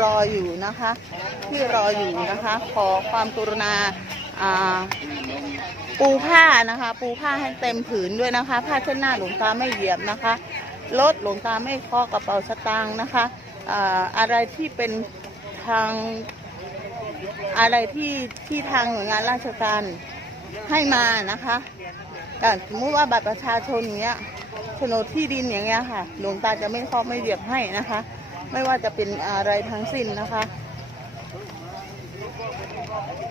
รออยู่นะคะ ที่รออยู่นะคะ ขอความกรุณาปูผ้านะคะ ปูผ้าให้เต็มผืนด้วยนะคะ ผ้าเช็ดหน้าหลวงตาไม่เหยียบนะคะรถหลวงตาไม่เคาะกระเป๋าสตางค์นะคะอ่าอะไรที่เป็นทางอะไรที่ที่ทางหน่วยงานราชการให้มานะคะแต่สมมติว่าบัตรประชาชนอย่างเงี้ยโฉนดที่ดินอย่างเงี้ยค่ะ หลวงตาจะไม่เคาะไม่เหยียบให้นะคะ ไม่ว่าจะเป็นอะไรทั้งสิ้นนะคะ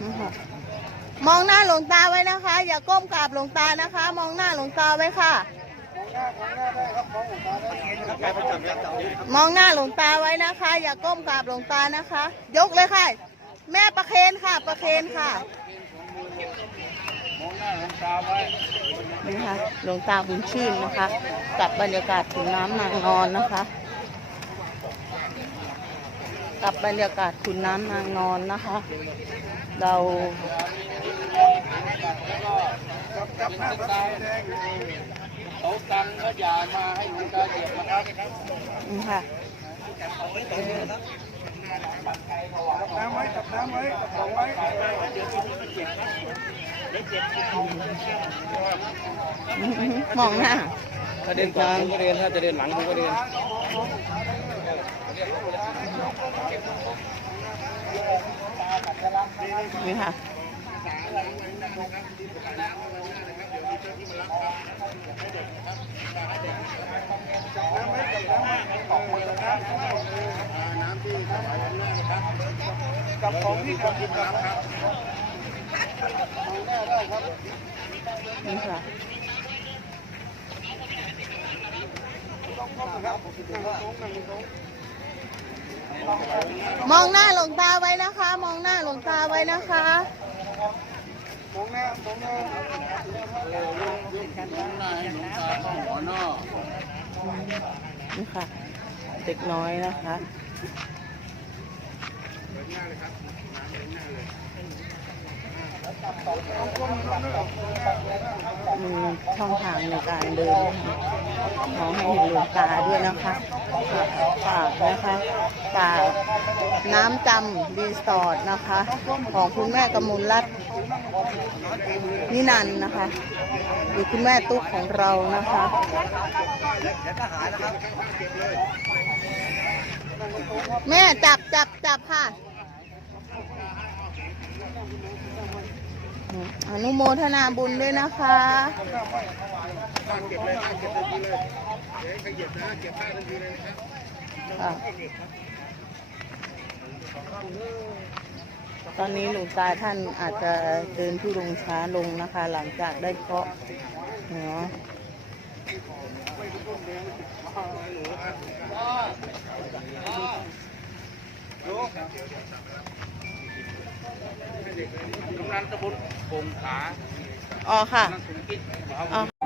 นะคะมองหน้าหลวงตาไว้นะคะ อย่าก้มกราบหลวงตานะคะ มองหน้าหลวงตาไว้ค่ะ มองหน้าหลวงตาไว้นะคะ อย่าก้มกราบหลวงตานะคะ ยกเลยค่ะ แม่ประเคนค่ะ ประเคนค่ะนี่ค่ะหลวงตาบุญชื่นนะคะ กับบรรยากาศถุนน้ำนางนอนนะคะ กับบรรยากาศขุนน้ำนางนอนนะคะ เราเขาตังก็อย่ามาให้ลวงตาเหยียบนะครับค่ะน้ำไว้จับน้ำไว้จับของไว้มองหน้าถ้าเดินก่อนผมก็เดินถ้าจะเดินหลังผมก็เดิน นี่ค่ะกับของที่ทำกินน้ำครับนี่ค่ะน้ำของไหมครับ มองหน้าหลวงตาไว้นะคะ มองหน้าหลวงตาไว้นะคะ มองหน้ามองหน้าหน้าให้หลงตาเข้าหัวหน้านี่ค่ะ เด็กน้อยนะคะ มีช่องทางในการเดินนะคะมองให้เห็นหลวงตาด้วยนะคะฝากนะคะฝากน้ำจำรีสอร์ทนะคะ ของคุณแม่กมลรัตน์นินันนะคะหรือคุณแม่ตุ๊กของเรานะคะแม่จับจับจับค่ะ อนุโมทนาบุญด้วยนะคะค่ะตอนนี้หลวงตาท่านอาจจะเดินทุรงช้าลงนะคะ หลังจากได้เคาะหัวกำนัน ตะบุญโป่งขาอ๋อค่ะ กำนันสมคิดอ๋อ